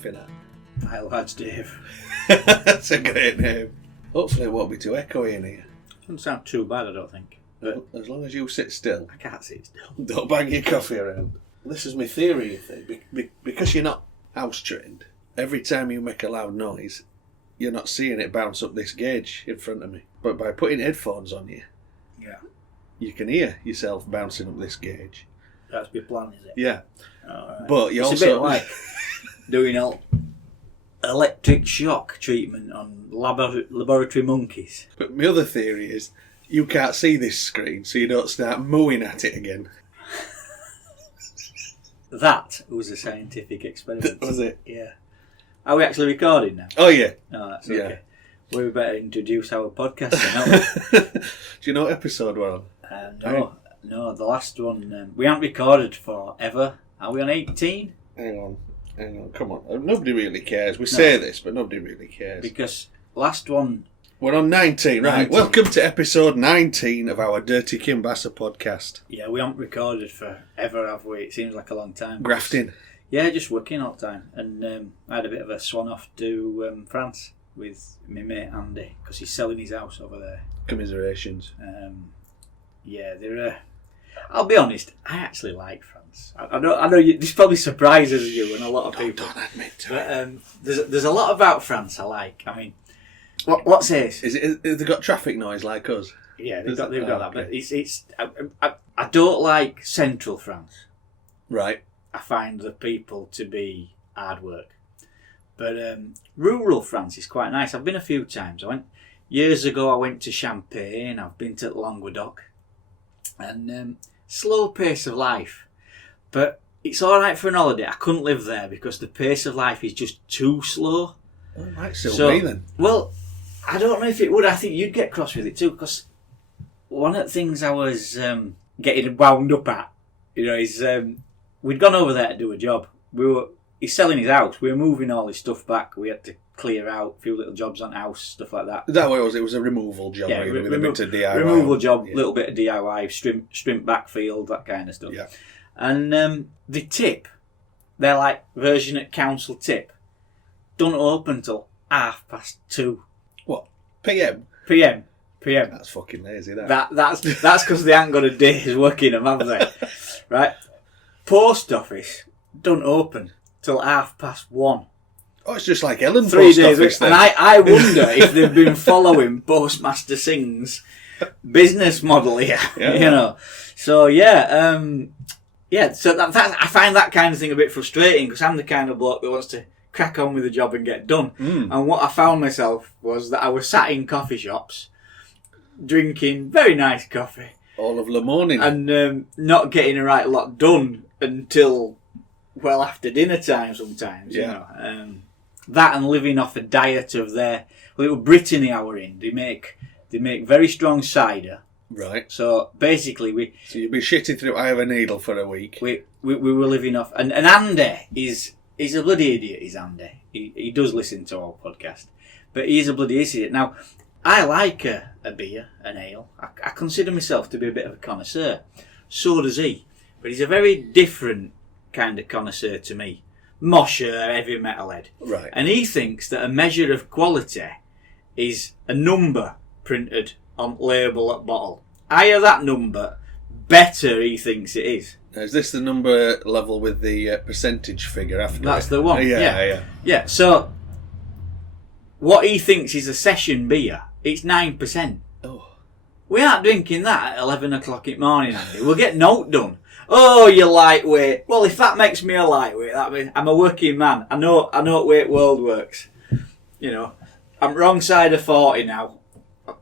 laughing at? Hi lads, Dave. That's a great name. Hopefully it won't be too echoey in here. Doesn't sound too bad, I don't think. But As long as you sit still. I can't sit still. Don't bang your coffee around. This is my theory, you think. Because you're not house trained, every time you make a loud noise, you're not seeing it bounce up this gauge in front of me. But by putting headphones on you, you can hear yourself bouncing up this gauge. That's my plan, is it? Yeah. Right. But you it's also... a bit like doing electric shock treatment on laboratory monkeys. But my other theory is you can't see this screen, so you don't start mooing at it again. That was a scientific experiment. Was it? Yeah. Are we actually recording now? Oh, yeah. Oh, that's okay. We better introduce our podcast then, don't we? Do you know what episode we're on? No, the last one. We haven't recorded forever. Are we on 18? Hang on, come on. Nobody really cares. We say this, but nobody really cares. Because last one... We're on 19, right. 19. Welcome to episode 19 of our Dirty Kimbassa podcast. Yeah, we haven't recorded forever, have we? It seems like a long time. Grafting. Yeah, just working all the time. And I had a bit of a swan off to France with my mate Andy, because he's selling his house over there. Commiserations. Yeah, I'll be honest, I actually like France. I know this probably surprises you and a lot of people. Don't admit to it. But there's a lot about France I like. I mean, what's this? Have they got traffic noise like us? Yeah, they've got that. But it's I don't like central France. Right. I find the people to be hard work. But rural France is quite nice. I've been a few times. Years ago I went to Champagne. I've been to Languedoc. And slow pace of life. But it's alright for an holiday. I couldn't live there because the pace of life is just too slow. Well, it might still be then. Well, I don't know if it would. I think you'd get cross with it too, because one of the things I was getting wound up at, is we'd gone over there to do a job. He's selling his house. We were moving all his stuff back. We had to clear out a few little jobs on house, stuff like that. Is that what it was? It was a removal job, Yeah, really, with a bit of DIY. Removal job, little bit of DIY, strip backfield, that kind of stuff. Yeah. And the tip, they're like version at council tip, don't open till 2:30. What? PM? PM. That's fucking lazy, That's because they haven't got a day's work in them, have they? Right? Post office don't open till 1:30. Oh, it's just like Ellen 3 Post days Office then. then. And I wonder if they've been following Postmaster Singh's business model here. Yeah. So so that I find that kind of thing a bit frustrating, because I'm the kind of bloke that wants to crack on with the job and get done. And what I found myself was that I was sat in coffee shops drinking very nice coffee all of the morning and not getting a right lot done until well after dinner time sometimes. That and living off a diet of their little Brittany hour in. They make very strong cider. Right. So basically So you've been shitting through eye of a needle for a week. we were living off, and Andy is a bloody idiot. Is Andy? He does listen to our podcast, but he's a bloody idiot. Now, I like a beer, an ale. I consider myself to be a bit of a connoisseur. So does he, but he's a very different kind of connoisseur to me. Mosher, heavy metalhead. Right. And he thinks that a measure of quality is a number printed on label at bottle. Higher that number, better he thinks it is. Now, is this the number level with the percentage figure after? That's the one. Yeah. So, what he thinks is a session beer, it's 9%. Oh. We aren't drinking that at 11 o'clock in the morning, Andy. We'll get note done. Oh, you're lightweight. Well, if that makes me a lightweight, that means I'm a working man. I know the way the world works. I'm wrong side of 40 now.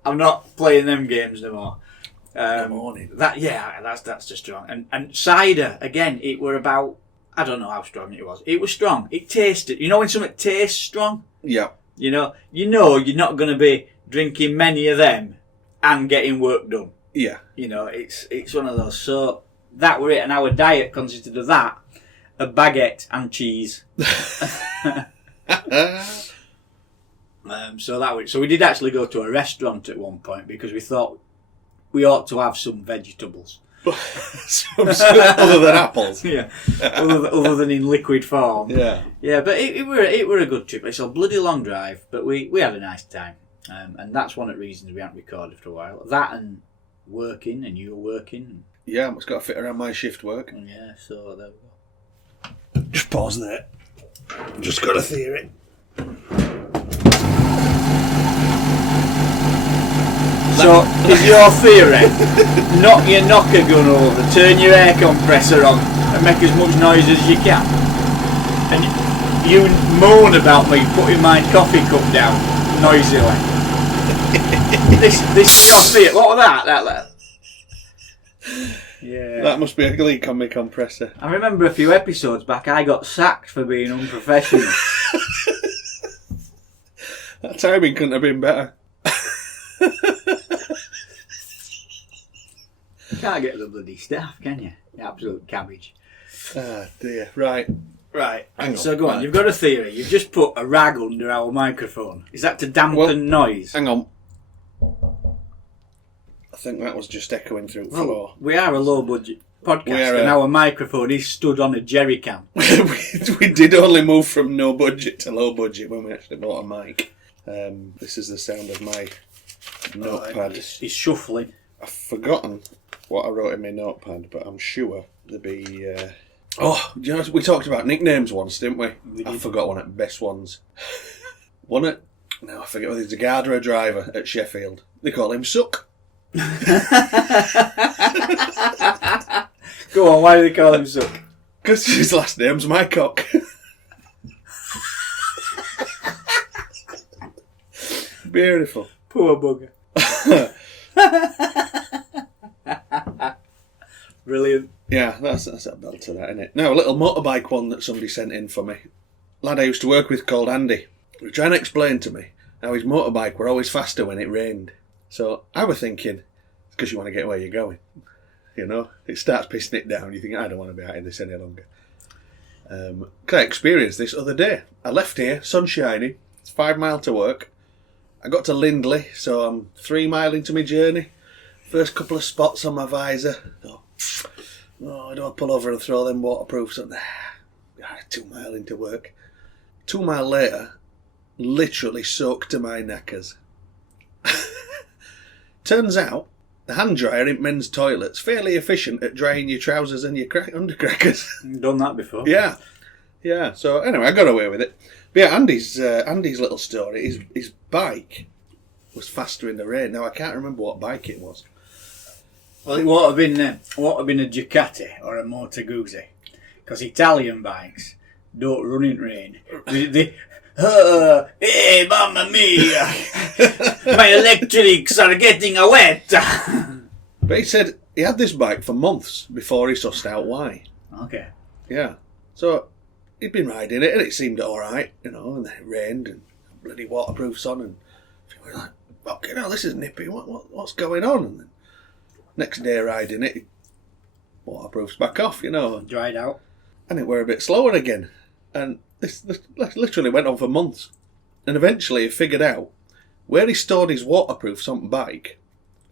I'm not playing them games no more. Morning. That's just strong. And cider, again, it were about, I don't know how strong it was. It was strong. It tasted, when something tastes strong? Yeah. You're not going to be drinking many of them and getting work done. Yeah. It's one of those. So that were it, and our diet consisted of that, a baguette and cheese. So we did actually go to a restaurant at one point because we thought we ought to have some vegetables. Other than apples. Yeah, other than in liquid form. Yeah. Yeah, but it were a good trip. It's a bloody long drive, but we had a nice time. And that's one of the reasons we haven't recorded for a while. That and working, and you were working. Yeah, it's got to fit around my shift work. Yeah, so there we go. Just pause there. Just got a theory. So, is your theory, knock your knocker gun over, turn your air compressor on, and make as much noise as you can? And you moan about me putting my coffee cup down noisily. This is your theory. What was that? Yeah. That must be a leak on my compressor. I remember a few episodes back I got sacked for being unprofessional. That timing couldn't have been better. You can't get the bloody staff, can you? The absolute cabbage. Ah, dear. Right. Hang on. So go on, you've got a theory. You've just put a rag under our microphone. Is that to dampen noise? Hang on. I think that was just echoing through the floor. We are a low budget podcast and our microphone is stood on a jerry can. we did only move from no budget to low budget when we actually bought a mic. This is the sound of my notepad. He's shuffling. I've forgotten what I wrote in my notepad, but I'm sure there'll be... you know, we talked about nicknames once, didn't we? I forgot one of the best ones. One at... No, I forget whether he's a guard or a driver at Sheffield. They call him Suck. Go on, why do they call him Suck? Because his last name's my cock. Beautiful. Poor bugger. Brilliant. Yeah, that's a belt to that, isn't it? Now, a little motorbike one that somebody sent in for me. Lad I used to work with called Andy. He was trying to explain to me how his motorbike were always faster when it rained. So I was thinking, it's because you want to get where you're going. You know, it starts pissing it down. You think, I don't want to be out in this any longer. Because I experienced this other day. I left here, sun shining. It's 5 miles to work. I got to Lindley, so I'm 3 miles into my journey. First couple of spots on my visor. Oh, do I pull over and throw them waterproofs on? 2 miles into work. 2 miles later, literally soaked to my knackers. Turns out, the hand dryer in men's toilets fairly efficient at drying your trousers and your undercrackers. Done that before. Yeah. So anyway, I got away with it. But yeah, Andy's little story. His bike was faster in the rain. Now I can't remember what bike it was. Well, it won't have been a Ducati or a Moto Guzzi, because Italian bikes don't run in rain. Hey, mamma mia! My electrics are getting wet. But he said he had this bike for months before he sussed out why. Okay. Yeah. So he'd been riding it and it seemed alright, you know, and then it rained and bloody waterproofs on and we were like, fucking hell, this is nippy, what's going on? And then next day riding it, waterproofs back off, you know. Dried out. And it were a bit slower again. And this literally went on for months. And eventually he figured out where he stored his waterproofs on the bike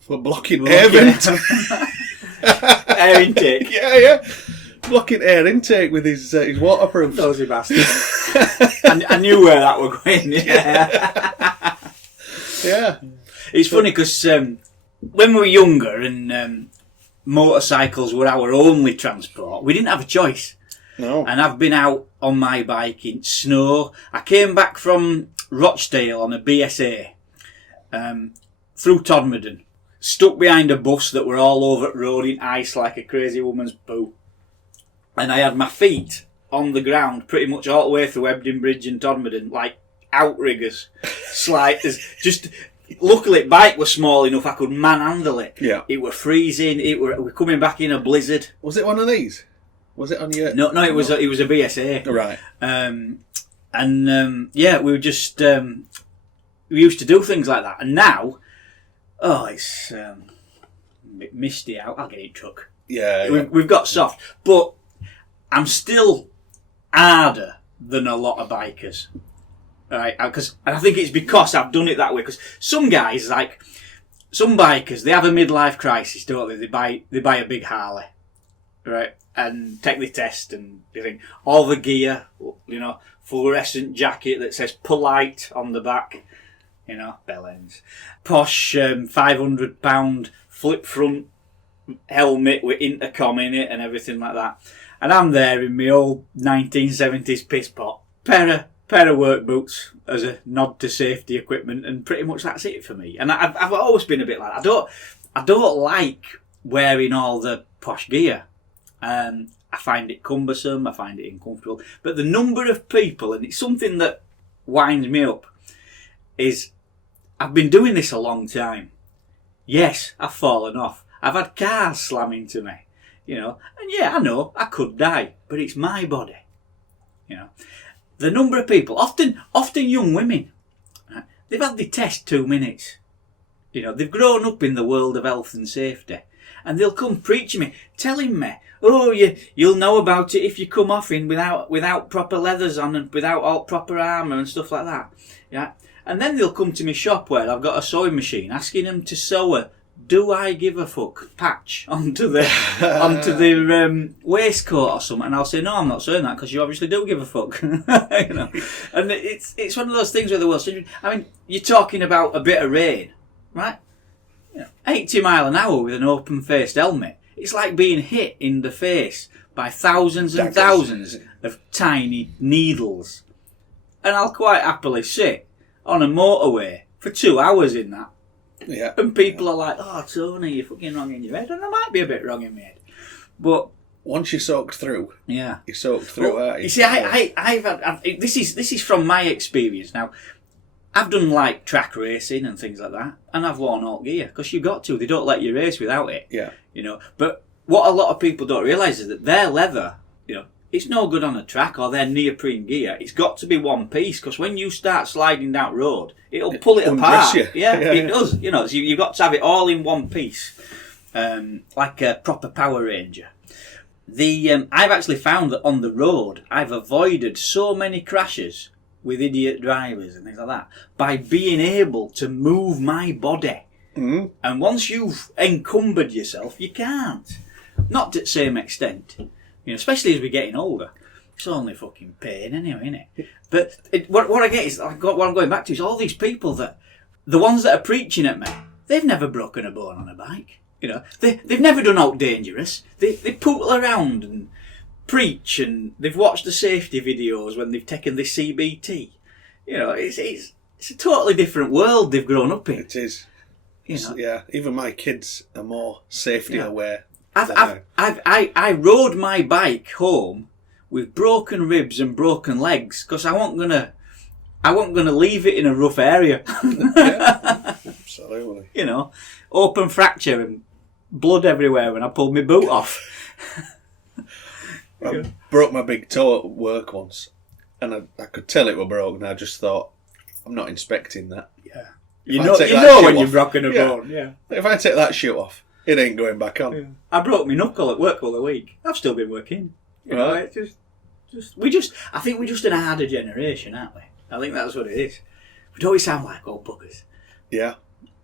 for blocking air vent. Air intake. Yeah. Blocking air intake with his waterproofs. Nosy bastard. I knew where that was going. Yeah. It's funny because when we were younger and motorcycles were our only transport, we didn't have a choice. No. And I've been out on my bike in snow. I came back from Rochdale on a BSA through Todmorden, stuck behind a bus that were all over the road in ice like a crazy woman's poo. And I had my feet on the ground pretty much all the way through Ebden Bridge and Todmorden, like outriggers, sliders. Just luckily, the bike was small enough I could manhandle it. Yeah. It were freezing. We're coming back in a blizzard. Was it one of these? Was it on your... No, it was a BSA. Right. Yeah, we were just... we used to do things like that. And now, it's a bit misty out. I'll get it truck. Yeah. We've got soft. But I'm still harder than a lot of bikers. Right? And I think it's because I've done it that way. Because some guys, like... some bikers, they have a midlife crisis, don't they? They buy a big Harley, right, and take the test, and they think all the gear, fluorescent jacket that says polite on the back, bell ends, posh £500 flip front helmet with intercom in it and everything like that, and I'm there in my old 1970s piss pot, pair of work boots as a nod to safety equipment, and pretty much that's it for me. And I've always been a bit like that. I don't like wearing all the posh gear. I find it cumbersome, I find it uncomfortable. But the number of people, and it's something that winds me up, is I've been doing this a long time. Yes, I've fallen off. I've had cars slam into me, and yeah, I know I could die, but it's my body, The number of people, often young women, right, they've had the test 2 minutes. They've grown up in the world of health and safety, and they'll come preaching me, telling me, oh, you'll know about it if you come off in without proper leathers on and without all proper armour and stuff like that. Yeah, and then they'll come to my shop where I've got a sewing machine, asking them to sew a "Do I give a fuck" patch onto the waistcoat or something, and I'll say, no, I'm not saying that because you obviously do give a fuck. And it's one of those things where the world's changing. I mean, you're talking about a bit of rain, right? 80 mile an hour with an open-faced helmet. It's like being hit in the face by thousands and thousands of tiny needles. And I'll quite happily sit on a motorway for 2 hours in that. Yeah. And people are like, oh, Tony, you're fucking wrong in your head. And I might be a bit wrong in my head. But once you're soaked through, you're soaked through, aren't you? You see, this is from my experience. Now, I've done like track racing and things like that, and I've worn alt gear because you've got to. They don't let you race without it. Yeah. But what a lot of people don't realise is that their leather, it's no good on a track, or their neoprene gear. It's got to be one piece, because when you start sliding down road, it'll pull it apart. You. Yeah, it does. So you've got to have it all in one piece, like a proper Power Ranger. I've actually found that on the road, I've avoided so many crashes with idiot drivers and things like that by being able to move my body. Mm-hmm. And once you've encumbered yourself, you can't. Not to the same extent. Especially as we're getting older. It's only fucking pain anyway, isn't it? But what I get is, what I'm going back to is all these people the ones that are preaching at me, they've never broken a bone on a bike. They've never done out dangerous. They poodle around and preach, and they've watched the safety videos when they've taken the CBT. It's a totally different world they've grown up in. It is. Yeah, even my kids are more safety aware. I rode my bike home with broken ribs and broken legs because I wasn't gonna leave it in a rough area. Yeah, absolutely. Open fracture and blood everywhere when I pulled my boot off. I broke my big toe at work once, and I could tell it were broken. I just thought, I'm not inspecting that. Yeah, you know when you've broken a bone. Yeah. If I take that shoe off, it ain't going back on. Yeah. I broke my knuckle at work all the week. I've still been working. I think we're just in a harder generation, aren't we? I think that's what it is. We don't sound like old buggers. Yeah.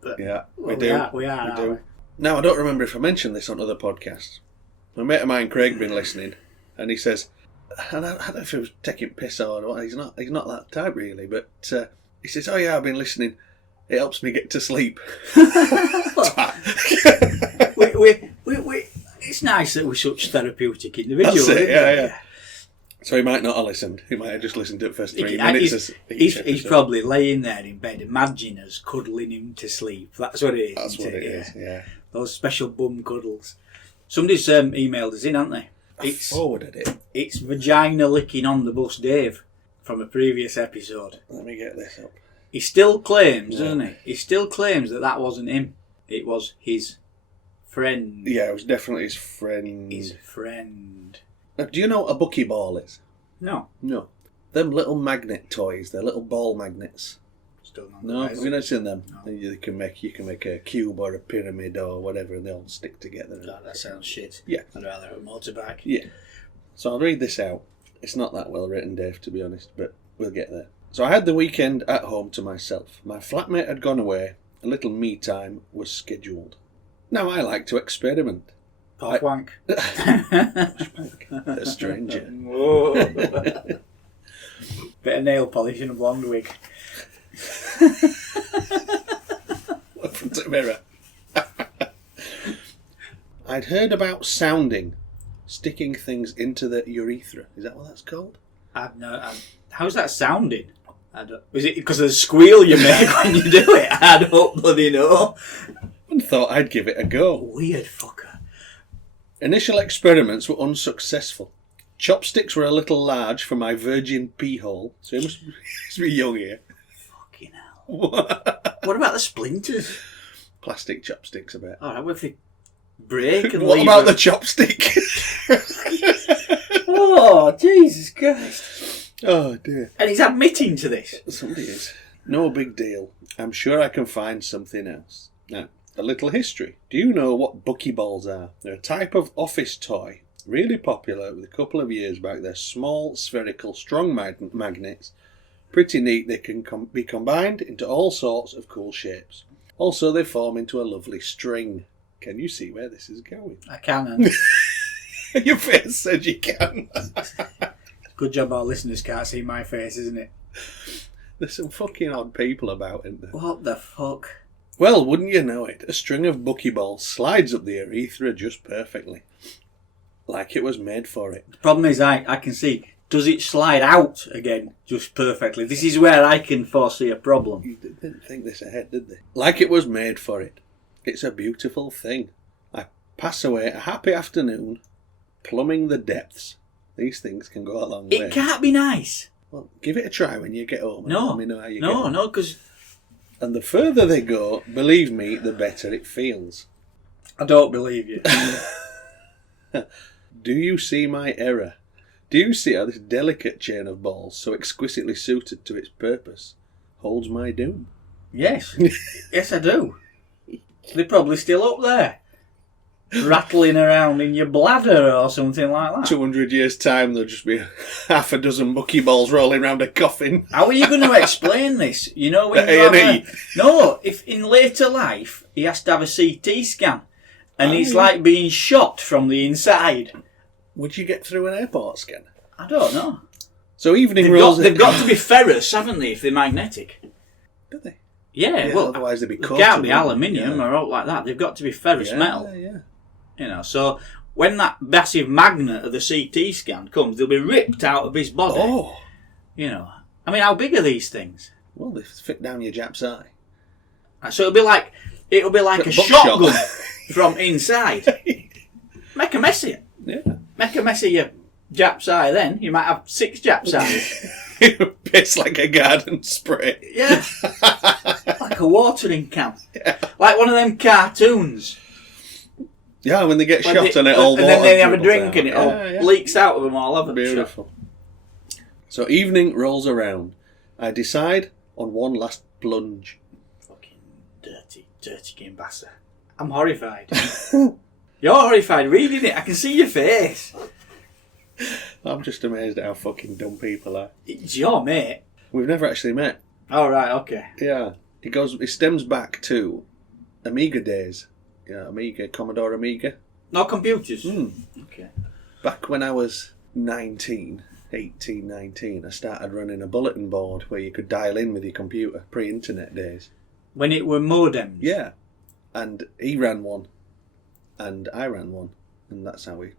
But, yeah, we do. We do. Now, I don't remember if I mentioned this on other podcasts. A mate of mine, Craig, been listening, and he says, and I don't know if he was taking piss or what. He's not that type really, but he says, "Oh yeah, I've been listening. It helps me get to sleep." It's nice that we're such therapeutic individuals. That's it, yeah. So he might not have listened. He might have just listened to the first 3 minutes. He's probably laying there in bed, imagining us cuddling him to sleep. That's what it is. That's what it is, yeah. Those special bum cuddles. Somebody's emailed us in, haven't they? I forwarded it. It's vagina licking on the bus Dave from a previous episode. Let me get this up. He still claims, doesn't he? He still claims that wasn't him. It was his friend. Yeah, it was definitely his friend. His friend. Now, do you know what a buckyball is? No. Them little magnet toys, they're little ball magnets. Still not. No, have you not seen them? No. You can make a cube or a pyramid or whatever, and they all stick together. God, that sounds shit. Yeah. I'd rather have a motorbike. Yeah. So I'll read this out. It's not that well written, Dave, to be honest, but we'll get there. So I had the weekend at home to myself. My flatmate had gone away, a little me time was scheduled. Now I like to experiment. Puff wank. A stranger. Whoa. Bit of nail polish and a blonde wig. Front of mirror. I'd heard about sounding, sticking things into the urethra. Is that what that's called? How's that sounding? Is it because of the squeal you make when you do it? I don't bloody know. And thought I'd give it a go. Weird fucker. Initial experiments were unsuccessful. Chopsticks were a little large for my virgin pee hole, so it must be young here. Fucking hell. What about the splinters? Plastic chopsticks, I bet. Alright, what if they break and What leave about a- the chopstick? Oh, Jesus Christ. Oh, dear. And he's admitting to this. Somebody is. No big deal. I'm sure I can find something else. Now, a little history. Do you know what buckyballs are? They're a type of office toy. Really popular with a couple of years back. They're small, spherical, strong magnets. Pretty neat. They can be combined into all sorts of cool shapes. Also, they form into a lovely string. Can you see where this is going? I can. Your face said you can. Good job our listeners can't see my face, isn't it? There's some fucking odd people about, isn't there? What the fuck? Well, wouldn't you know it, a string of buckyballs slides up the urethra just perfectly. Like it was made for it. The problem is I can see, does it slide out again just perfectly? This is where I can foresee a problem. You didn't think this ahead, did they? Like it was made for it. It's a beautiful thing. I pass away a happy afternoon plumbing the depths. These things can go a long way. It can't be nice. Well, give it a try when you get home. And No. let me know how you get on. No, because And the further they go, believe me, the better it feels. I don't believe you. Do you see my error? Do you see how this delicate chain of balls, so exquisitely suited to its purpose, holds my doom? Yes. Yes, I do. They're probably still up there. Rattling around in your bladder or something like that. 200 years' time, there'll just be half a dozen buckyballs rolling around a coffin. How are you going to explain this? You know when At you have A&E. No, if in later life he has to have a CT scan and it's like being shot from the inside. Would you get through an airport scan? I don't know. So evening rolls... They've got to be ferrous, haven't they, if they're magnetic? Do they? Yeah, well, otherwise they'd be they coated, can't be wouldn't they? aluminium Yeah. or all like that. They've got to be ferrous metal. Yeah. You know, so when that massive magnet of the CT scan comes, they'll be ripped out of his body. Oh. You know, I mean, how big are these things? Well, they fit down your Jap's eye. So it'll be like a Buckshot. shotgun from inside. Make a mess of it. Yeah. Make a mess of your Jap's eye. Then you might have 6 Jap's eyes. Piss like a garden spray. Yeah, like a watering can. Yeah. Like one of them cartoons. Yeah, when they get When shot they- and it all and then they have a dribbles drink out. and it all Yeah. leaks out of them all over. Beautiful. So evening rolls around. I decide on one last plunge. Fucking dirty game bastard. I'm horrified. You're horrified reading it. I can see your face. I'm just amazed at how fucking dumb people are. It's your mate. We've never actually met. All right, okay. Yeah. It stems back to Amiga days. Yeah, Amiga, Commodore Amiga. No computers. Okay. Back when I was 18, 19, I started running a bulletin board where you could dial in with your computer, pre-internet days. When it were modems. Yeah. And he ran one, and I ran one, and that's how we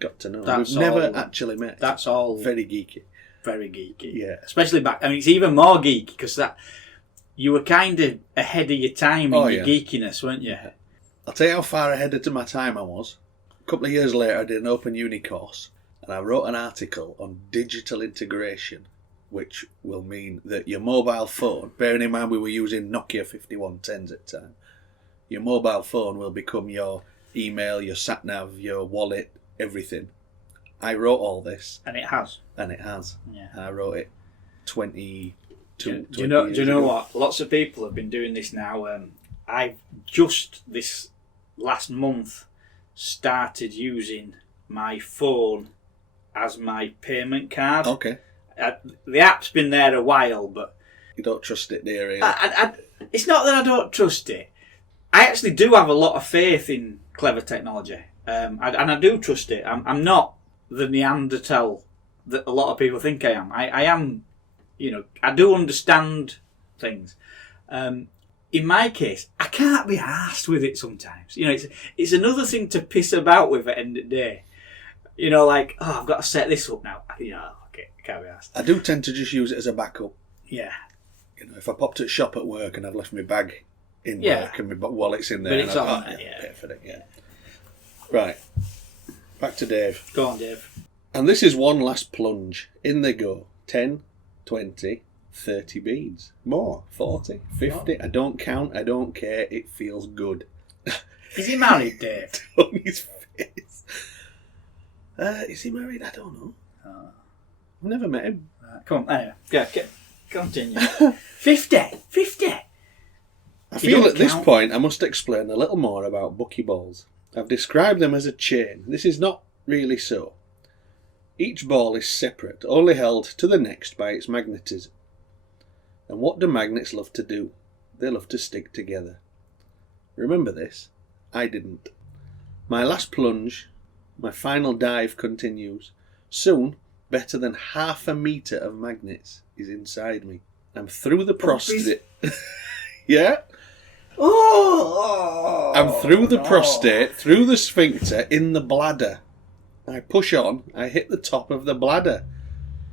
got to know. That's We've never all- actually met. That's all Very geeky. very geeky. Yeah. Especially back. I mean, it's even more geeky because you were kind of ahead of your time in your geekiness, weren't you? I'll tell you how far ahead of my time I was. A couple of years later, I did an open uni course, and I wrote an article on digital integration, which will mean that your mobile phone, bearing in mind we were using Nokia 5110s at the time, your mobile phone will become your email, your sat-nav, your wallet, everything. I wrote all this. And it has. And it has. Yeah. And I wrote it 20 Do you know ago. what? Lots of people have been doing this now. I've just this last month started using my phone as my payment card. Okay. The app's been there a while, but You don't trust it, do you, really? It's not that I don't trust it. I actually do have a lot of faith in clever technology. And I do trust it. I'm not the Neanderthal that a lot of people think I am. I am, I do understand things. In my case, I can't be arsed with it sometimes. It's another thing to piss about with at the end of the day. I've got to set this up now. Okay, can't be arsed. I do tend to just use it as a backup. Yeah. If I popped at shop at work and I've left my bag in work and my wallet's in there, but it's and on I've there, pay for it, Right. Back to Dave. Go on, Dave. And this is one last plunge. In they go. 10, 20, 30 beads. More. 40, 50. I don't count. I don't care. It feels good. Is he married, Dave? Tony's face. Is he married? I don't know. I've never met him. Come on, anyway. Go, continue. 50. I feel at this point I must explain a little more about buckyballs. I've described them as a chain. This is not really so. Each ball is separate, only held to the next by its magnetism. And what do magnets love to do? They love to stick together. Remember this? I didn't. My last plunge, my final dive continues. Soon, better than 1/2 metre of magnets is inside me. I'm through the prostate. Yeah? Oh! I'm through the prostate, through the sphincter, in the bladder. I push on, I hit the top of the bladder.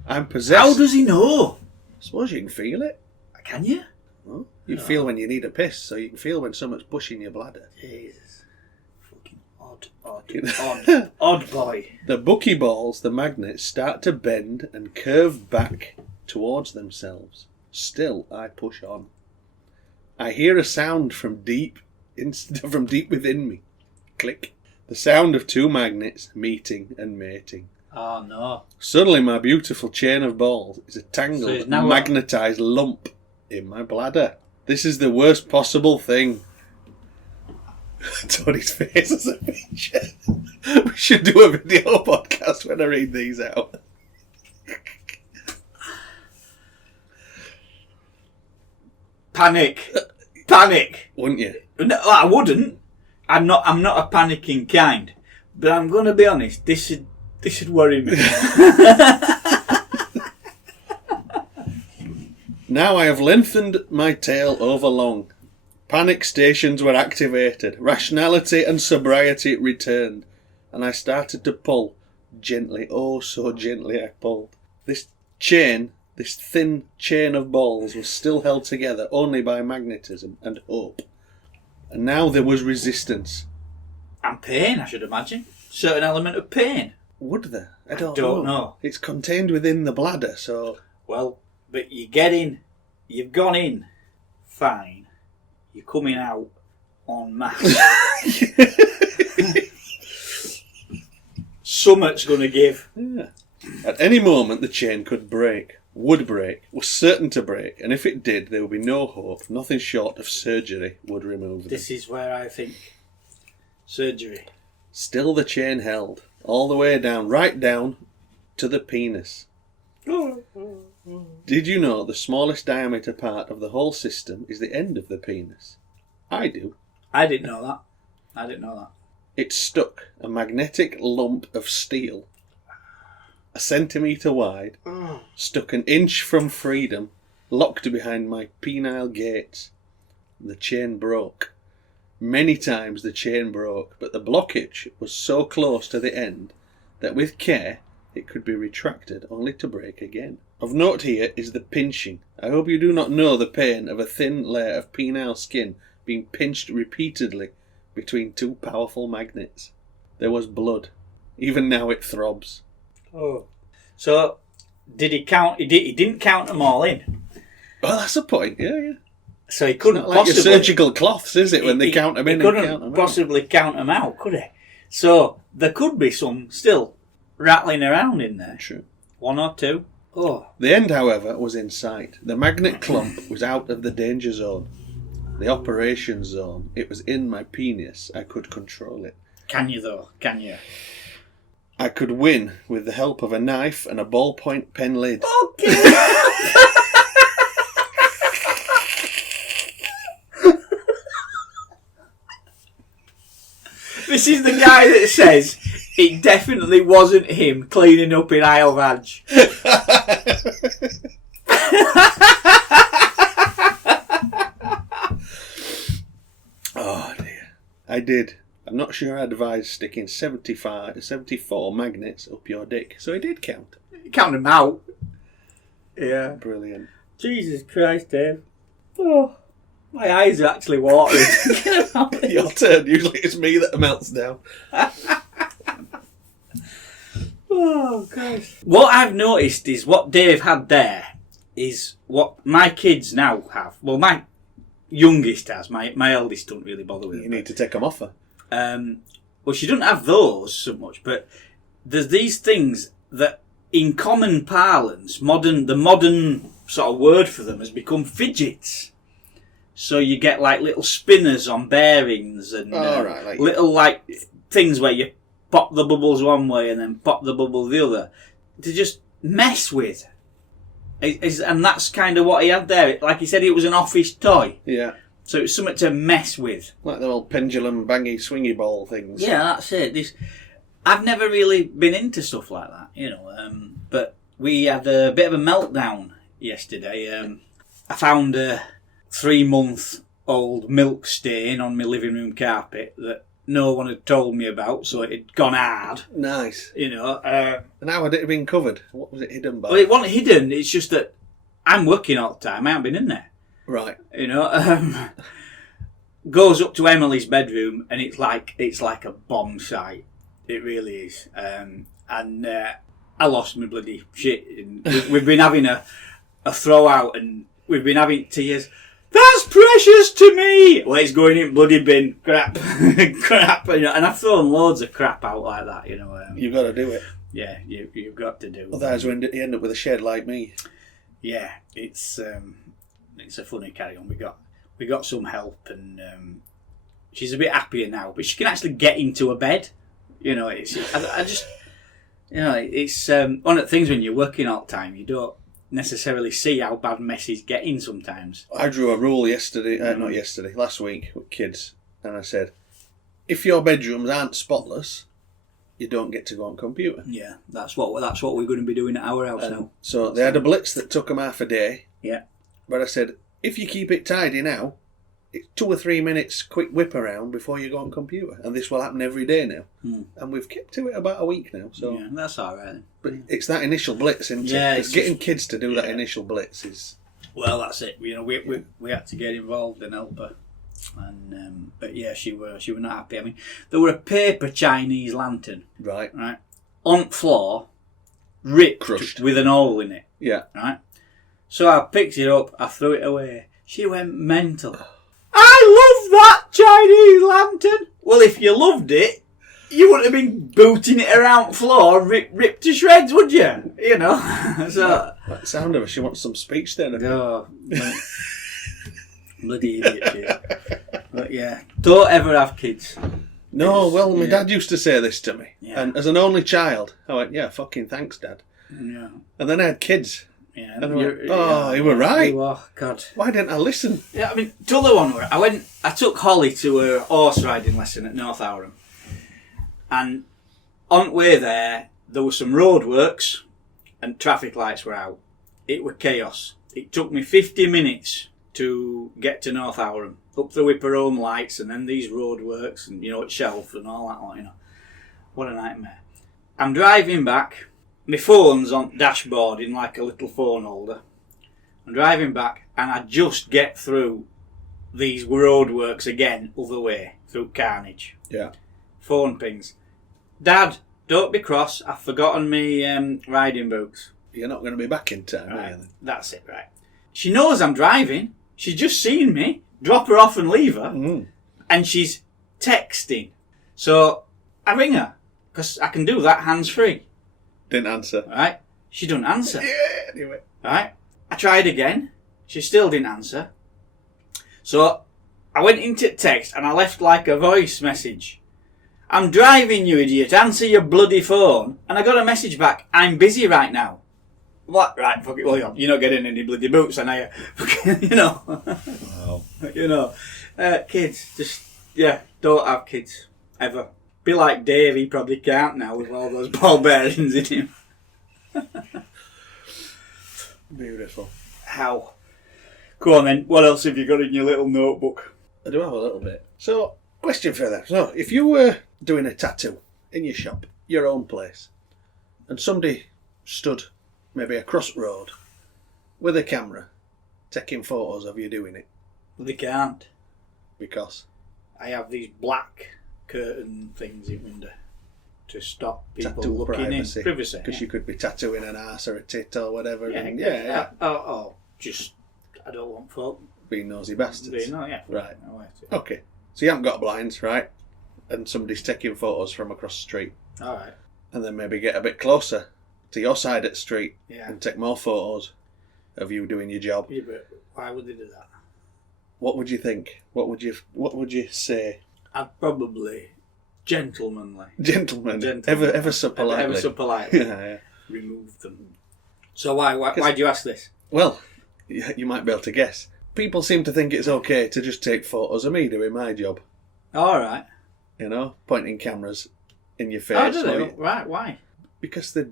I'm possessed. How does he know? I suppose you can feel it. Can you? Well, you feel when you need a piss, so you can feel when something's pushing your bladder. Jesus. Fucking odd boy. The buckyballs, the magnets, start to bend and curve back towards themselves. Still, I push on. I hear a sound from deep within me. Click. The sound of 2 magnets meeting and mating. Oh no. Suddenly my beautiful chain of balls is a tangled, magnetised lump in my bladder. This is the worst possible thing. Tony's face as a picture. We should do a video podcast when I read these out. Panic. Wouldn't you? No, I wouldn't. I'm not a panicking kind. But I'm going to be honest. This should worry me. Now I have lengthened my tail over long. Panic stations were activated. Rationality and sobriety returned. And I started to pull. Gently, oh so gently I pulled. This thin chain of balls was still held together only by magnetism and hope. And now there was resistance. And pain, I should imagine. Certain element of pain. Would there? I don't know. It's contained within the bladder, so... Well, but you get in. You've gone in. Fine. You're coming out en masse. Summit's going to give. Yeah. At any moment the chain could break. Would break, was certain to break, and if it did, there would be no hope. Nothing short of surgery would remove them. This is where I think surgery. Still the chain held, all the way down, right down to the penis. Did you know the smallest diameter part of the whole system is the end of the penis? I do. I didn't know that. It stuck, a magnetic lump of steel, 1 centimetre wide, stuck 1 inch from freedom, locked behind my penile gates. The chain broke. Many times the chain broke, but the blockage was so close to the end that with care it could be retracted only to break again. Of note here is the pinching. I hope you do not know the pain of a thin layer of penile skin being pinched repeatedly between 2 powerful magnets. There was blood. Even now it throbs. Oh. So, did he count? He didn't count them all in. Well, that's a point, yeah. So he couldn't It's not like your surgical cloths, is it, when they count them in and count them out? He couldn't possibly count them out, could he? So, there could be some still rattling around in there. True. 1 or 2. Oh. The end, however, was in sight. The magnet clump was out of the danger zone. The operation zone. It was in my penis. I could control it. Can you, though? Can you? I could win with the help of a knife and a ballpoint pen lid. Okay. This is the guy that says it definitely wasn't him cleaning up in Isle Vag. Oh dear. I did. I'm not sure I advised sticking 74 magnets up your dick, so I did count. Count them out. Yeah. Brilliant. Jesus Christ, Dave. Oh, my eyes are actually watering. Your turn. Usually it's me that melts down. Oh, gosh. What I've noticed is what Dave had there is what my kids now have. Well, my youngest has. My eldest don't really bother with it. You need to take them off her. Well, she doesn't have those so much, but there's these things that, in common parlance, the modern sort of word for them has become fidgets. So you get like little spinners on bearings and right, little like things where you pop the bubbles one way and then pop the bubble the other to just mess with. And that's kind of what he had there. Like he said, it was an office toy. Yeah. So it was something to mess with. Like the old pendulum bangy swingy ball things. Yeah, that's it. I've never really been into stuff like that, but we had a bit of a meltdown yesterday. I found a 3-month-old milk stain on my living room carpet that no one had told me about, so it had gone hard. Nice. And how had it been covered? What was it hidden by? Well, it wasn't hidden. It's just that I'm working all the time. I haven't been in there. Right. Goes up to Emily's bedroom and it's like a bomb site. It really is. And I lost my bloody shit. We've been having a throw out and we've been having tears. That's precious to me. Well, it's going in bloody bin. Crap. Crap. And I've thrown loads of crap out like that, You've got to do it. Yeah, you've got to do it. Otherwise, you end up with a shed like me. Yeah, it's a funny carry on. We got some help and she's a bit happier now, but she can actually get into a bed. It's one of the things when you're working all the time, you don't necessarily see how bad messes getting sometimes. I drew a rule last week with kids, and I said, if your bedrooms aren't spotless, you don't get to go on computer. Yeah, that's what we're going to be doing at our house now. So they had a blitz that took them half a day. Yeah. But I said, if you keep it tidy now, it's 2 or 3 minutes quick whip around before you go on computer, and this will happen every day now. And we've kept to it about a week now. So yeah, that's all right. But it's that initial blitz, isn't it? Yeah, it's getting kids to do that initial blitz is. Well, that's it. We had to get involved and help her, and but yeah, she were not happy. I mean, there were a paper Chinese lantern, right, on the floor, crushed with an hole in it. Yeah, right. So I picked it up, I threw it away. She went mental. I love that Chinese lantern. Well, if you loved it, you wouldn't have been booting it around the floor, ripped to shreds, would you? So that sound of her. She wants some speech then. Oh, bloody idiot. She. But yeah, don't ever have kids. No, well, my dad used to say this to me, Yeah. and as an only child, I went, "Yeah, fucking thanks, Dad." Yeah. And then I had kids. Yeah. And I went, you were right. Oh, God. Why didn't I listen? Yeah, I mean, the other one where I took Holly to a horse riding lesson at North Howram. And on the way there were some roadworks and traffic lights were out. It were chaos. It took me 50 minutes to get to North Howram, up the Whipper Home lights and then these roadworks and, at Shelf and all that, What a nightmare. I'm driving back. My phone's on dashboard in like a little phone holder. I'm driving back and I just get through these roadworks again, other way, through carnage. Yeah. Phone pings. Dad, don't be cross. I've forgotten me riding boots. You're not going to be back in time, Right. are you? That's it, right. She knows I'm driving. She's just seen me. Drop her off and leave her. And she's texting. So I ring her because I can do that hands-free. Didn't answer. Right? She didn't answer. Yeah, anyway. Right? I tried again. She still didn't answer. So I went into text and I left like a voice message. I'm driving, you idiot. Answer your bloody phone. And I got a message back. I'm busy right now. What? Right, fuck it. Well, you're not getting any bloody boots, and I, Wow. Kids, just, don't have kids. Ever. Be like Dave, he probably can't now with all those ball bearings in him. Beautiful. How? Go on then, what else have you got in your little notebook? I do have a little bit. So, question for that. So, if you were doing a tattoo in your shop, your own place, and somebody stood maybe across the road with a camera taking photos of you doing it. Well, they can't. Because? I have these black curtain things in window to stop people Tattoo looking privacy. in. Privacy. Because you could be tattooing an arse or a tit or whatever. Yeah, and yeah. Just, I don't want folk being nosy bastards. Right. Okay. So you haven't got blinds, right? And somebody's taking photos from across the street. Alright. And then maybe get a bit closer to your side of the street and take more photos of you doing your job. Yeah, but why would they do that? What would you think? What would you say? I'd probably gentlemanly. Gentlemen. Ever so politely. Ever so politely. Yeah. Remove them. So why do you ask this? Well, you might be able to guess. People seem to think it's okay to just take photos of me doing my job. Alright. You know, pointing cameras in your face. Oh, do they? Right, why? Because they're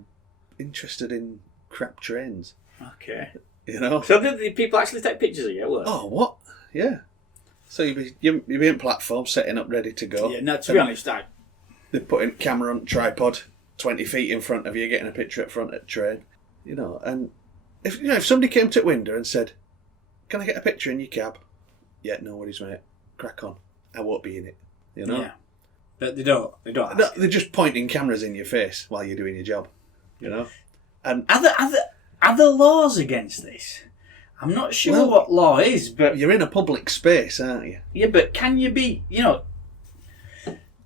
interested in crap trains. Okay. You know? So did the people actually take pictures of you at work? Oh, what? Yeah. So you'd be in platform, setting up, ready to go. Yeah, no, to be honest, they're putting camera on tripod 20 feet in front of you, getting a picture at front of the train. You know, and if somebody came to the window and said, "Can I get a picture in your cab?" Yeah, no worries, mate. Crack on. I won't be in it. You know? Yeah. But they don't ask. No, they're just pointing cameras in your face while you're doing your job. You know? And Are there laws against this? I'm not sure what law is, but... You're in a public space, aren't you? Yeah, but can you be,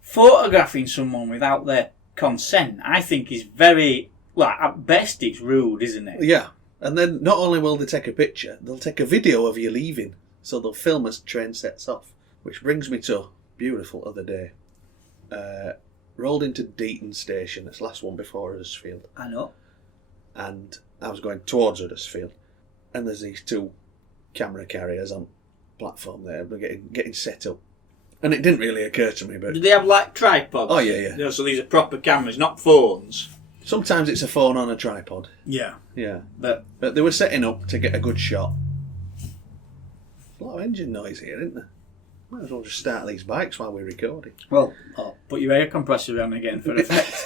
photographing someone without their consent, I think is very... Well, at best it's rude, isn't it? Yeah. And then not only will they take a picture, they'll take a video of you leaving. So they'll film as the train sets off. Which brings me to a beautiful other day. Rolled into Deaton Station. It's the last one before Huddersfield. I know. And I was going towards Huddersfield. And there's these two camera carriers on platform there. We're getting set up. And it didn't really occur to me, but... Do they have, like, tripods? Oh, yeah. So these are proper cameras, not phones? Sometimes it's a phone on a tripod. Yeah. Yeah. But they were setting up to get a good shot. A lot of engine noise here, isn't there? Might as well just start these bikes while we're recording. Well, put your air compressor on again for effect.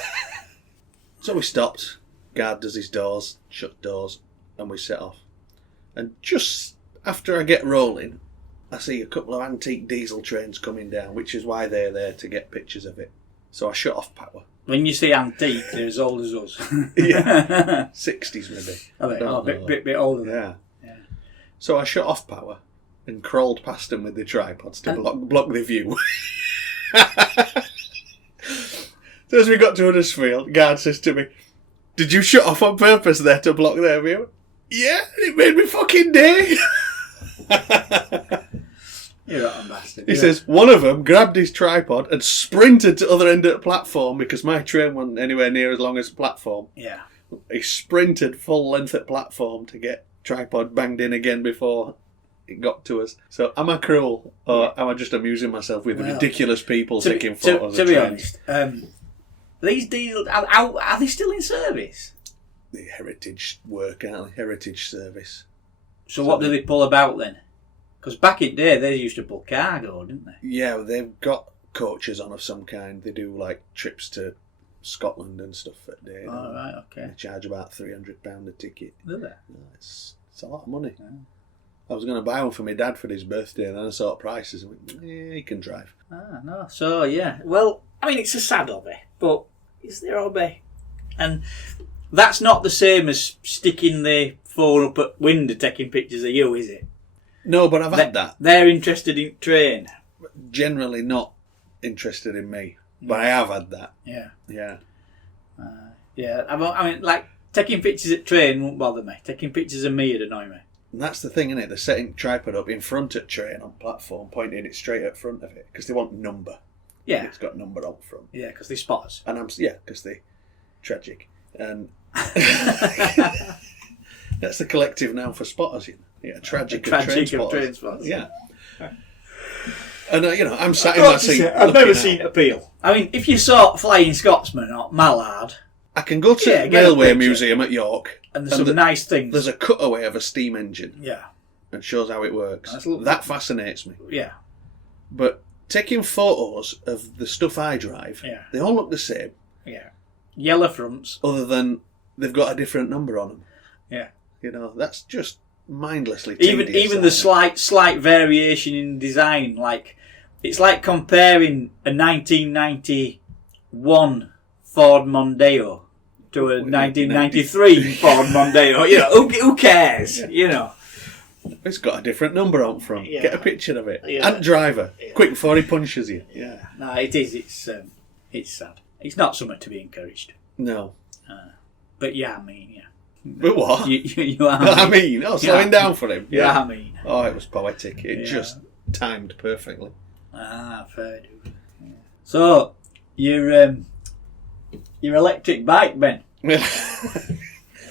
So we stopped. Guard does his doors, shut doors, and we set off. And just after I get rolling, I see a couple of antique diesel trains coming down, which is why they're there, to get pictures of it. So I shut off power. When you say antique, they're as old as us. Yeah. 60s maybe. Are they? Oh, a bit older than yeah. So I shut off power and crawled past them with the tripods to block the view. So as we got to Huddersfield, guard says to me, "Did you shut off on purpose there to block their view?" "Yeah, it made me fucking day." You're not a bastard. He says one of them grabbed his tripod and sprinted to the other end of the platform because my train wasn't anywhere near as long as the platform. Yeah. He sprinted full length at platform to get tripod banged in again before it got to us. So am I cruel or am I just amusing myself with ridiculous people taking photos to of be trains? honest, these diesel are they still in service? The heritage work, aren't they? Heritage service. So what do they pull about then? Because back in the day, they used to pull cargo, didn't they? Yeah, they've got coaches on of some kind. They do like trips to Scotland and stuff at day. Oh, right, okay. They charge about £300 a ticket. Do they? It's a lot of money. Yeah. I was going to buy one for my dad for his birthday, and then I saw prices and went, he can drive. Ah, no. So, yeah. Well, I mean, it's a sad hobby, but it's their hobby. And that's not the same as sticking the phone up at window taking pictures of you, is it? No, but I've had that. They're interested in train. Generally not interested in me, but I have had that. Yeah. Yeah. Yeah. I mean, like, taking pictures at train won't bother me. Taking pictures of me would annoy me. And that's the thing, isn't it? They're setting tripod up in front of train on platform, pointing it straight at front of it, because they want number. Yeah. It's got number on front. Yeah, because they spot us. And because they're tragic. And that's the collective noun for spotters, you know. Yeah, tragic of train spotters. spotters. Yeah. And I'm sat in my seat. I've never seen appeal. I mean, if you saw Flying Scotsman or Mallard, I can go to the Railway Museum at York, and there's some nice things. There's a cutaway of a steam engine. Yeah. And shows how it works. That fascinates me. Yeah. But taking photos of the stuff I drive, they all look the same. Yeah. Yellow fronts. Other than they've got a different number on them. Yeah. That's just mindlessly tedious. Even the slight variation in design, like it's like comparing a 1991 Ford Mondeo to a 1993 Ford Mondeo. Who cares? It's got a different number on front. Yeah. Get a picture of it. Yeah. And driver. Yeah. Quick before he punches you. Yeah. No, it is. It's sad. It's not something to be encouraged. No. But I mean. But what? You slowing down for him. Yeah, I mean. Oh, it was poetic. It just timed perfectly. Fair dude. Yeah. So, your electric bike, Ben.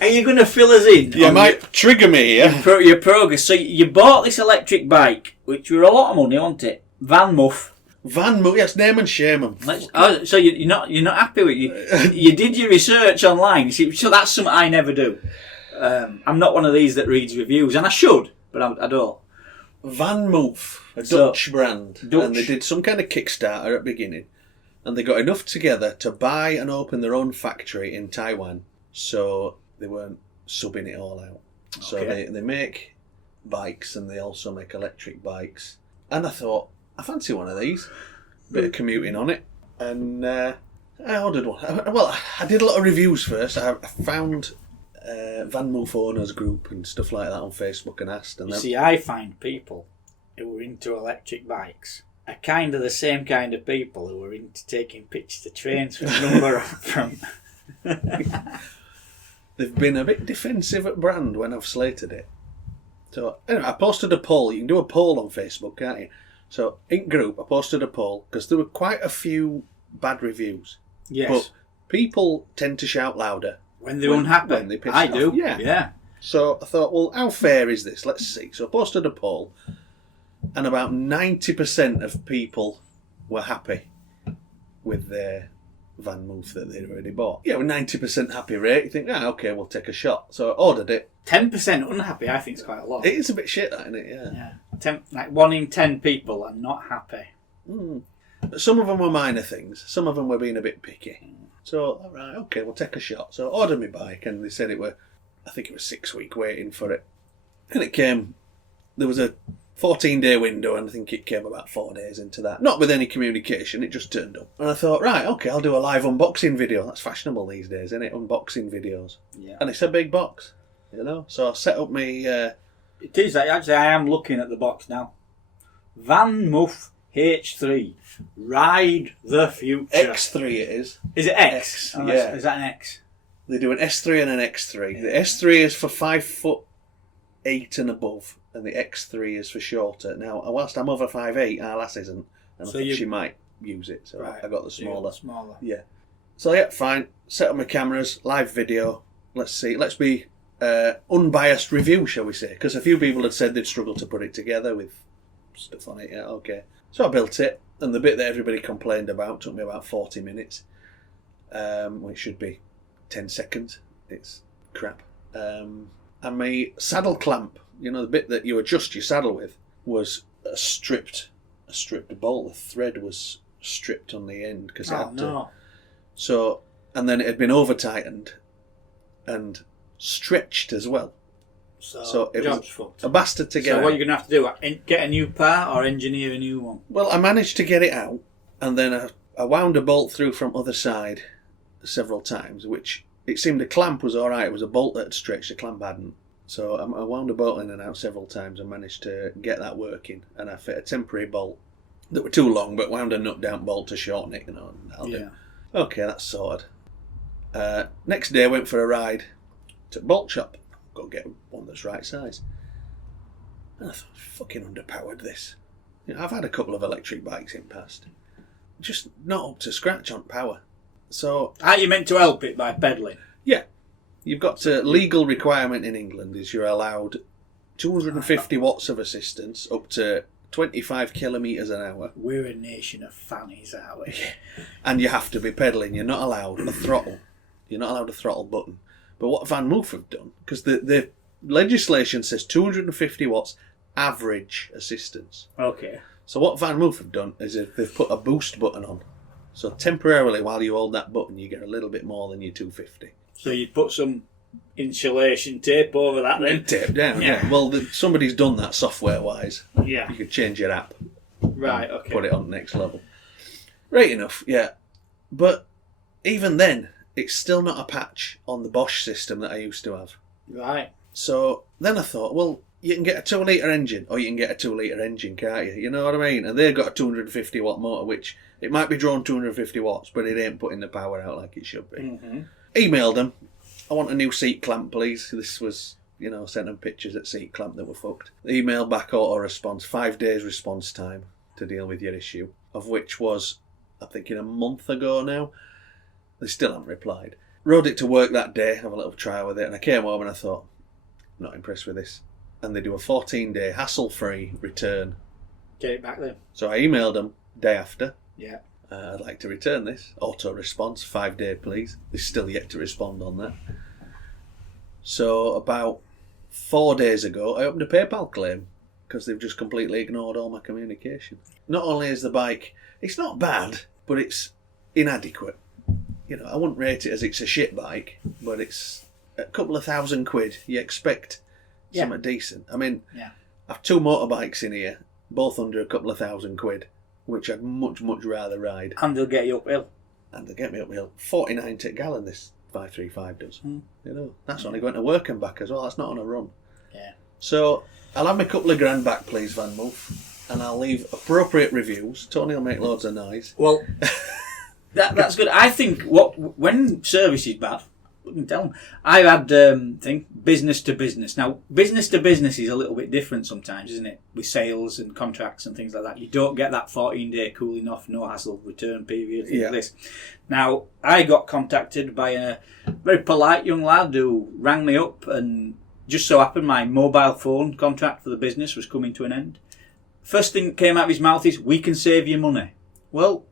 Are you going to fill us in? You might trigger me here. Your progress. So you bought this electric bike, which were a lot of money, wasn't it? Van Muff. Van Muff, yes, name and shame them. So you're not happy with you? You did your research online. So that's something I never do. I'm not one of these that reads reviews, and I should, but I don't. Van Muff, a Dutch brand, and they did some kind of Kickstarter at the beginning, and they got enough together to buy and open their own factory in Taiwan, so they weren't subbing it all out. Okay. So they make bikes, and they also make electric bikes. And I thought, I fancy one of these. Bit of commuting on it. And I ordered one. I did a lot of reviews first. I found Van Muff owners group and stuff like that on Facebook and asked. And see, I find people who are into electric bikes are kind of the same kind of people who are into taking pictures of trains with a number on front. They've been a bit defensive at brand when I've slated it. So anyway, I posted a poll. You can do a poll on Facebook, can't you? So in group, I posted a poll because there were quite a few bad reviews. Yes. But people tend to shout louder when they're unhappy. When they piss I off. do. Yeah. So I thought, well, how fair is this? Let's see. So I posted a poll, and about 90% of people were happy with their Van Muff that they'd already bought. Yeah, with 90% happy rate, you think, okay, we'll take a shot. So I ordered it. 10% unhappy, I think, is quite a lot. It is a bit shit, that, isn't it? Yeah. 1 in 10 people are not happy. But some of them were minor things. Some of them were being a bit picky. So, all right, okay, we'll take a shot. So I ordered my bike, and they said I think it was 6 week waiting for it. And it came, there was a 14-day window, and I think it came about 4 days into that. Not with any communication, it just turned up. And I thought, right, okay, I'll do a live unboxing video. That's fashionable these days, isn't it? Unboxing videos. Yeah. And it's a big box, So I set up my... It is, actually, I am looking at the box now. Van Muff H3. Ride the future. X3 it is. Is it X? Yeah. Is that an X? They do an S3 and an X3. Yeah. The S3 is for 5'8" and above, and the X3 is for shorter. Now, whilst I'm over 5'8", our lass isn't, and so I think she might use it, so I got the smaller. Yeah. So yeah, fine. Set up my cameras, live video. Let's see. Let's be unbiased review, shall we say? Because a few people had said they'd struggle to put it together with stuff on it. Yeah, okay. So I built it, and the bit that everybody complained about took me about 40 minutes, which should be 10 seconds. It's crap. And my saddle clamp, the bit that you adjust your saddle with, was a stripped bolt. The thread was stripped on the end because it had to. So, and then it had been over tightened and stretched as well. So it was a bastard to get out. So what you're going to have to do, get a new part or engineer a new one? Well, I managed to get it out, and then I wound a bolt through from other side several times, which it seemed the clamp was all right. It was a bolt that had stretched, the clamp hadn't. So I wound a bolt in and out several times and managed to get that working. And I fit a temporary bolt that were too long, but wound a nut down bolt to shorten it. That'll do. Okay, that's sorted. Next day, I went for a ride to the bolt shop. Got to get one that's right size. And I thought, fucking underpowered this. I've had a couple of electric bikes in the past. Just not up to scratch on power. So, are you meant to help it by pedalling? Yeah. You've got to, legal requirement in England is you're allowed 250 watts of assistance up to 25 kilometres an hour. We're a nation of fannies, are we? And you have to be pedalling. You're not allowed a throttle. You're not allowed a throttle button. But what Van Muff have done, because the legislation says 250 watts average assistance. Okay. So what Van Muff have done is they've put a boost button on. So temporarily, while you hold that button, you get a little bit more than your 250. So you'd put some insulation tape over that then? Tape down, yeah. Well, somebody's done that software-wise. Yeah. You could change your app. Right, okay. Put it on the next level. Right enough, yeah. But even then, it's still not a patch on the Bosch system that I used to have. Right. So then I thought, well, you can get a 2 litre engine, or you can get a 2 litre engine, can't you? You know what I mean? And they've got a 250 watt motor, which it might be drawn 250 watts, but it ain't putting the power out like it should be. Mm-hmm. Emailed them. I want a new seat clamp, please. This was, sent them pictures at seat clamp that were fucked. Email back, auto response, 5 days response time to deal with your issue, of which was, I think, a month ago now. They still haven't replied. Rode it to work that day, have a little trial with it, and I came home and I thought, not impressed with this. And they do a 14-day hassle-free return. Get it back then. So I emailed them day after. Yeah. I'd like to return this. Auto response, 5 day please. They're still yet to respond on that. So about 4 days ago, I opened a PayPal claim because they've just completely ignored all my communication. Not only is the bike, it's not bad, but it's inadequate. I wouldn't rate it as it's a shit bike, but it's a couple of £1,000. You expect something decent. I mean, I've 2 motorbikes in here, both under a couple of £1,000, which I'd much, much rather ride. And they'll get you uphill. And they'll get me uphill. 49 to a gallon this 535 does. That's only going to work and back as well. That's not on a run. Yeah. So I'll have my couple of grand back, please, Van Muff, and I'll leave appropriate reviews. Tony will make loads of noise. Well, that's good. I think when service is bad, you can tell them. I had business to business. Now, business to business is a little bit different sometimes, isn't it? With sales and contracts and things like that. You don't get that 14-day cooling off, no hassle return period, things like this. Now, I got contacted by a very polite young lad who rang me up, and just so happened my mobile phone contract for the business was coming to an end. First thing that came out of his mouth is, "We can save you money." Well,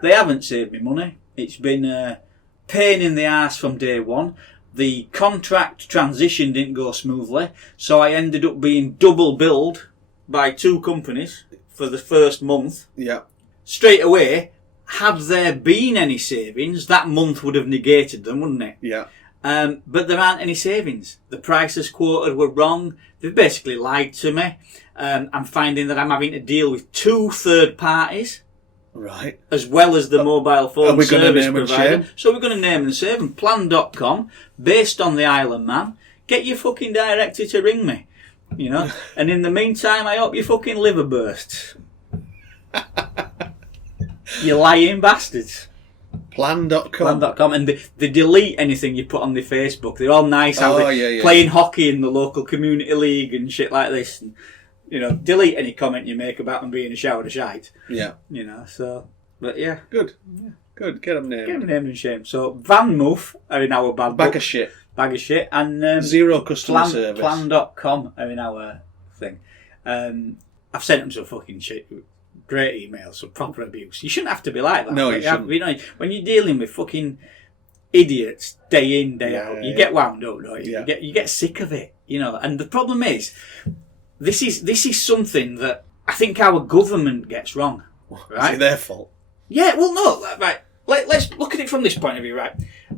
they haven't saved me money. It's been a pain in the arse from day one. The contract transition didn't go smoothly, so I ended up being double billed by 2 companies for the first month. Yeah. Straight away, had there been any savings, that month would have negated them, wouldn't it? Yeah. But there aren't any savings. The prices quoted were wrong. They've basically lied to me. I'm finding that I'm having to deal with 2 third parties. Right. As well as the mobile phone service provider. Shame? So we're going to name and save them. Plan.com, based on the Island Man. Get your fucking director to ring me. And in the meantime, I hope your fucking liver bursts. You lying bastards. Plan.com. And they delete anything you put on their Facebook. They're all nice how they're playing hockey in the local community league and shit like this. And, delete any comment you make about them being a shower of shite. Yeah. So, but yeah. Good. Yeah. Good. Get them named. Get them named and shamed. So, Van Muff are in our bad Bag book. of shit. And Zero customer service. Plan.com are in our thing. I've sent them some fucking shit. Great emails, some proper abuse. You shouldn't have to be like that. No, you shouldn't. When you're dealing with fucking idiots day in, day out, you get wound up, don't you? Yeah. You get sick of it, And the problem is, this is something that I think our government gets wrong. Right? Is it their fault? Yeah, well, no, right. Let's look at it from this point of view, right?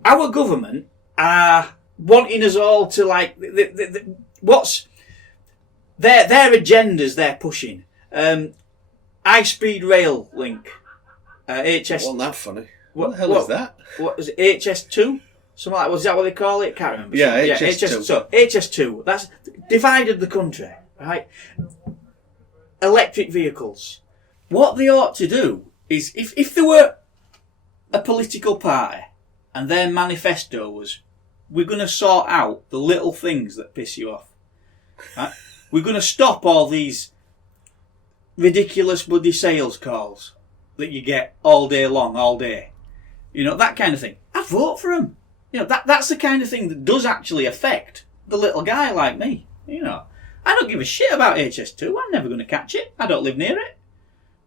Our government are wanting us all to what's their agendas they're pushing. High-speed rail link, HS. Wasn't that funny? What the hell is that? What was it? HS2? Something like. Was that what they call it? Can't remember. Yeah, HS2. So HS2. That's divided the country, right? Electric vehicles. What they ought to do is, if there were a political party and their manifesto was, we're going to sort out the little things that piss you off. Right? We're going to stop all these ridiculous bloody sales calls that you get all day long, all day. That kind of thing. I'd vote for them. That's the kind of thing that does actually affect the little guy like me. I don't give a shit about HS2. I'm never going to catch it. I don't live near it.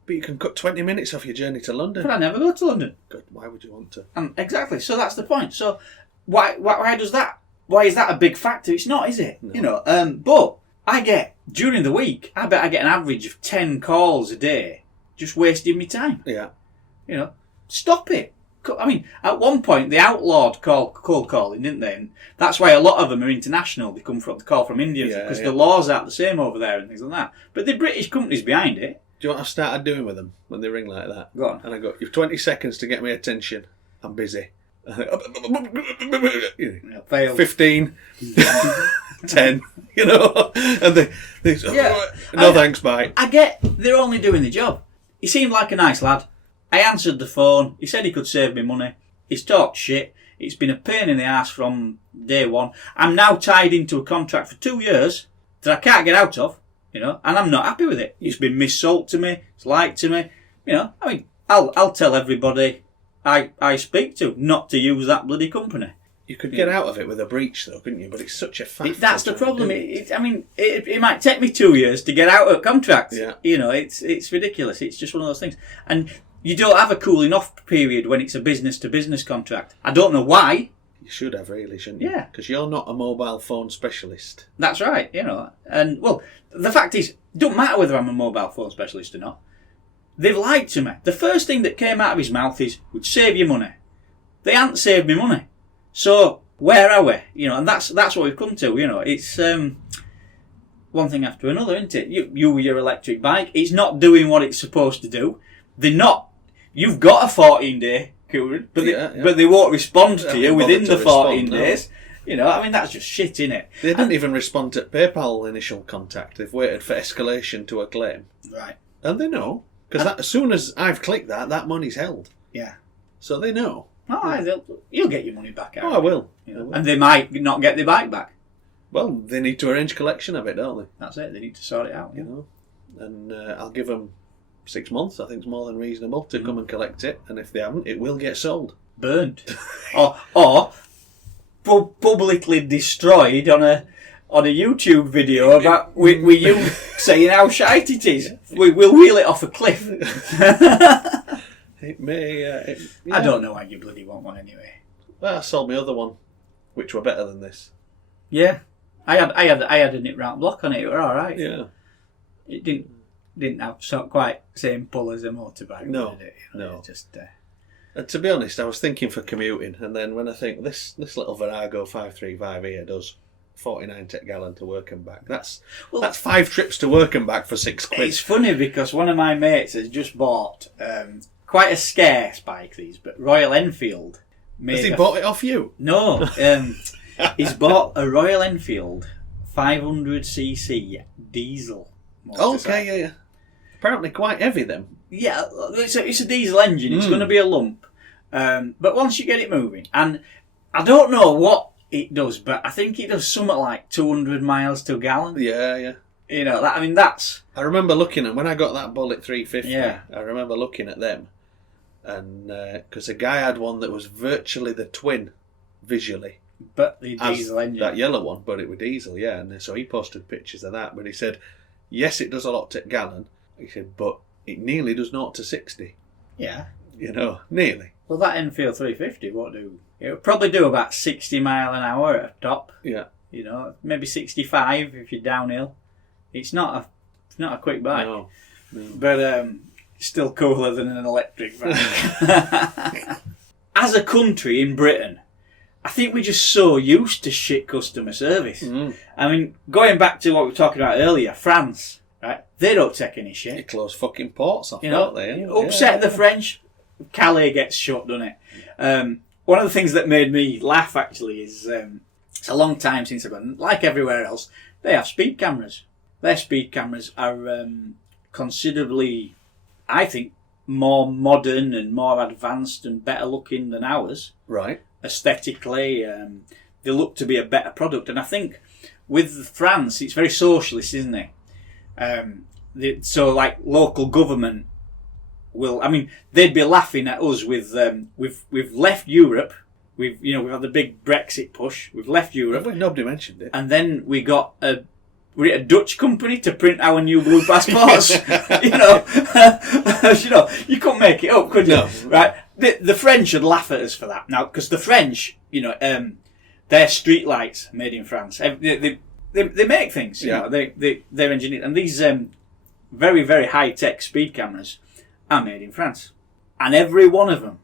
But you can cut 20 minutes off your journey to London. But I never go to London. God, why would you want to? Exactly. So that's the point. So why does that? Why is that a big factor? It's not, is it? No. But I get, during the week, I bet I get an average of 10 calls a day just wasting me time. Yeah. Stop it. I mean, at one point, they outlawed cold calling, didn't they? And that's why a lot of them are international. They call from India because the laws aren't the same over there and things like that. But the British company's behind it. Do you know what I started doing with them when they ring like that? Go on. And I go, you've 20 seconds to get my attention. I'm busy. Failed. 15, 10, and they no thanks, bye. I get they're only doing the job. He seemed like a nice lad. I answered the phone. He said he could save me money. He's talked shit. It's been a pain in the ass from day one. I'm now tied into a contract for 2 years that I can't get out of, and I'm not happy with it. It's been missold to me. It's lied to me. I mean, I'll tell everybody I speak to not to use that bloody company. You could get out of it with a breach, though, couldn't you? But it's such a fact. That's the problem. It might take me 2 years to get out of a contract. Yeah. It's ridiculous. It's just one of those things. And you don't have a cooling off period when it's a business-to-business contract. I don't know why. You should have, really, shouldn't you? Yeah. Because you're not a mobile phone specialist. That's right, And, well, the fact is, it don't matter whether I'm a mobile phone specialist or not. They've lied to me. The first thing that came out of his mouth is, would save you money. They haven't saved me money. So, where are we? And that's what we've come to, It's one thing after another, isn't it? You with your electric bike, it's not doing what it's supposed to do. They're not. You've got a 14-day coolant, but they won't respond to you within the 14 days. That's just shit, innit? They didn't even respond to PayPal initial contact. They've waited for escalation to a claim. Right. And they know. Because as soon as I've clicked that money's held. Yeah. So they know. You'll get your money back out. Oh, I will. And they might not get their bike back. Well, they need to arrange collection of it, don't they? That's it. They need to sort it out. And I'll give them 6 months. I think it's more than reasonable to come and collect it. And if they haven't, it will get sold. Burned. or publicly destroyed on a YouTube video about with you saying how shite it is. We'll wheel it off a cliff. It may. I don't know why you bloody want one anyway. Well, I sold my other one, which were better than this. Yeah, I had a nip round block on it. It were all right. Yeah, it didn't have quite same pull as a motorbike. No, did it? no. Just. And to be honest, I was thinking for commuting, and then when I think this little Virago 535 here does 49 tech gallon to work and back. That's 5 trips to work and back for £6. It's funny because one of my mates has just bought quite a scarce bike. But Royal Enfield. Has he bought it off you? No, he's bought a Royal Enfield 500cc diesel motorcycle. Okay, yeah. Apparently quite heavy then. Yeah, it's a diesel engine. It's going to be a lump. But once you get it moving, and I don't know what it does, but I think it does something like 200 miles to a gallon. Yeah. That's... I remember looking at, when I got that Bullet 350, yeah. I remember looking at them. And, because a guy had one that was virtually the twin, visually. But the diesel engine. That yellow one, but it was diesel, yeah. And so he posted pictures of that. But he said, yes, it does a lot to gallon. He said, but it nearly does 0 to 60. Yeah. Nearly. Well, that Enfield 350 won't do. It would probably do about 60 mile an hour at a top. Yeah. Maybe 65 if you're downhill. It's not a quick bike. No. But still cooler than an electric bike. As a country in Britain, I think we're just so used to shit customer service. I mean, going back to what we were talking about earlier, France, right? They don't take any shit. They close fucking ports off, don't they? Upset the French, Calais gets shut, doesn't it? One of the things that made me laugh, actually, is it's a long time since I've gone. Like everywhere else, they have speed cameras. Their speed cameras are considerably, I think, more modern and more advanced and better looking than ours. Right. Aesthetically, they look to be a better product. And I think with France, it's very socialist, isn't it? So, like, local government will, they'd be laughing at us with, we've left Europe. We've had the big Brexit push. We've left Europe. Nobody mentioned it. And then we got a Were it a Dutch company to print our new blue passports? You couldn't make it up, could you? No. Right? The French would laugh at us for that now, because the French, their street lights made in France. They make things. They're engineered, and these very, very high tech speed cameras are made in France, and every one of them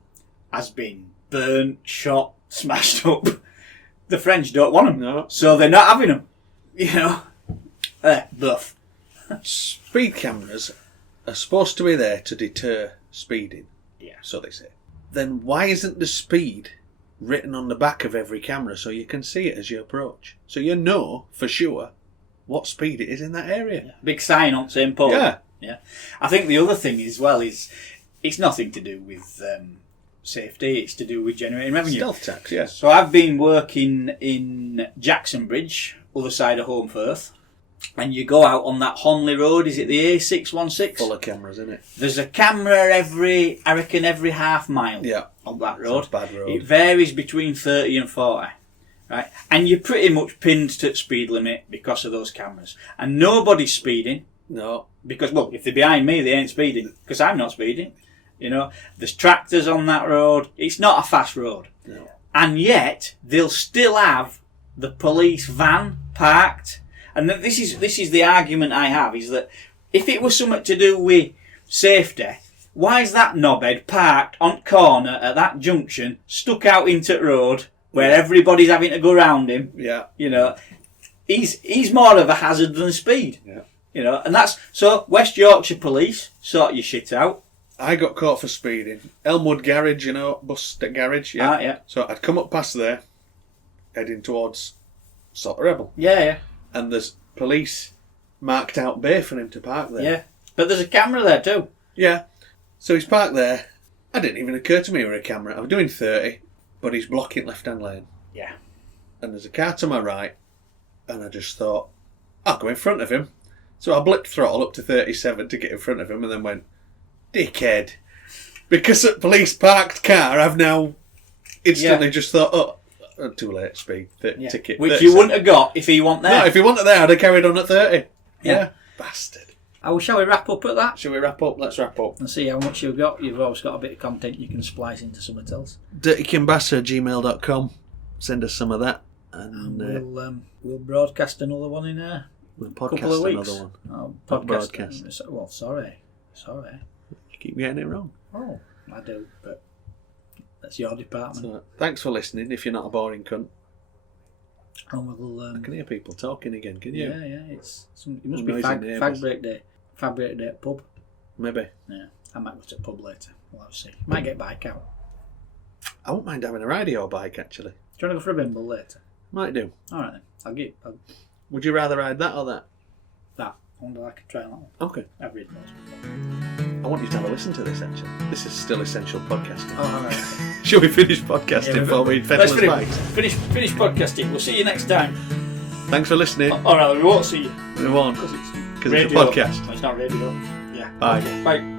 has been burnt, shot, smashed up. The French don't want them, No. so they're not having them. Buff. Speed cameras are supposed to be there to deter speeding. Yeah. So they say. Then why isn't the speed written on the back of every camera so you can see it as you approach? So you know for sure what speed it is in that area. Big sign on same pole. Yeah. I think the other thing as well is it's nothing to do with safety. It's to do with generating revenue. Stealth tax, yeah. So I've been working in Jackson Bridge, other side of Home Firth, and you go out on that Honley Road. Is it the A616? Full of cameras, isn't it? There's a camera every half mile. Yeah. On that road. It's a bad road. It varies between 30 and 40. Right? And you're pretty much pinned to the speed limit because of those cameras. And nobody's speeding. No. Because, well, if they're behind me, they ain't speeding. Because I'm not speeding. There's tractors on that road. It's not a fast road. No. And yet, they'll still have the police van parked. And this is the argument I have, is that if it was something to do with safety, why is that knobhead parked on corner at that junction, stuck out into the road, where everybody's having to go round him? Yeah. He's more of a hazard than speed. Yeah. And that's... So, West Yorkshire Police, sort your shit out. I got caught for speeding. Elmwood Garage, bus garage, yeah. Ah, yeah. So I'd come up past there, heading towards Salt Rebel. Yeah. And there's police marked out bay for him to park there. Yeah. But there's a camera there too. Yeah. So he's parked there. It didn't even occur to me with a camera. I was doing 30, but he's blocking left-hand lane. Yeah. And there's a car to my right, and I just thought, I'll go in front of him. So I blipped throttle up to 37 to get in front of him, and then went, dickhead. Because at police parked car, I've now instantly just thought, too late, speed, ticket. Which you wouldn't have got if he wasn't there. No, if he wasn't there, I'd have carried on at 30. Yeah. Bastard. Shall we wrap up at that? Shall we wrap up? Let's wrap up. And see how much you've got. You've always got a bit of content you can splice into something else. dirtykimbassa@gmail.com. Send us some of that. And we'll broadcast another one in we'll couple of weeks. Another one. Oh, Not podcast. broadcast. Well, sorry. You keep getting it wrong. Oh, I do, but that's your department. So, thanks for listening, if you're not a boring cunt. And we'll, I can hear people talking again, can you? Yeah. It must be Noisy fag neighbours. break day. Fag break day at pub. Maybe. Yeah, I might go to the pub later. We'll have to see. Might get bike out. I won't mind having a ride your bike, actually. Do you want to go for a bimble later? Might do. Alright then. Would you rather ride that or that? That. I wonder if I could try that one. Okay. I've read those before. I want you to have a listen to this, actually. This is still essential podcasting. Oh, alright. Shall we finish podcasting before we Let's pedal bikes? finish podcasting. We'll see you next time. Thanks for listening. Or rather, we won't see you. We won't. Because it's Because it's a podcast. It's not radio. Yeah. Bye. Okay. Bye.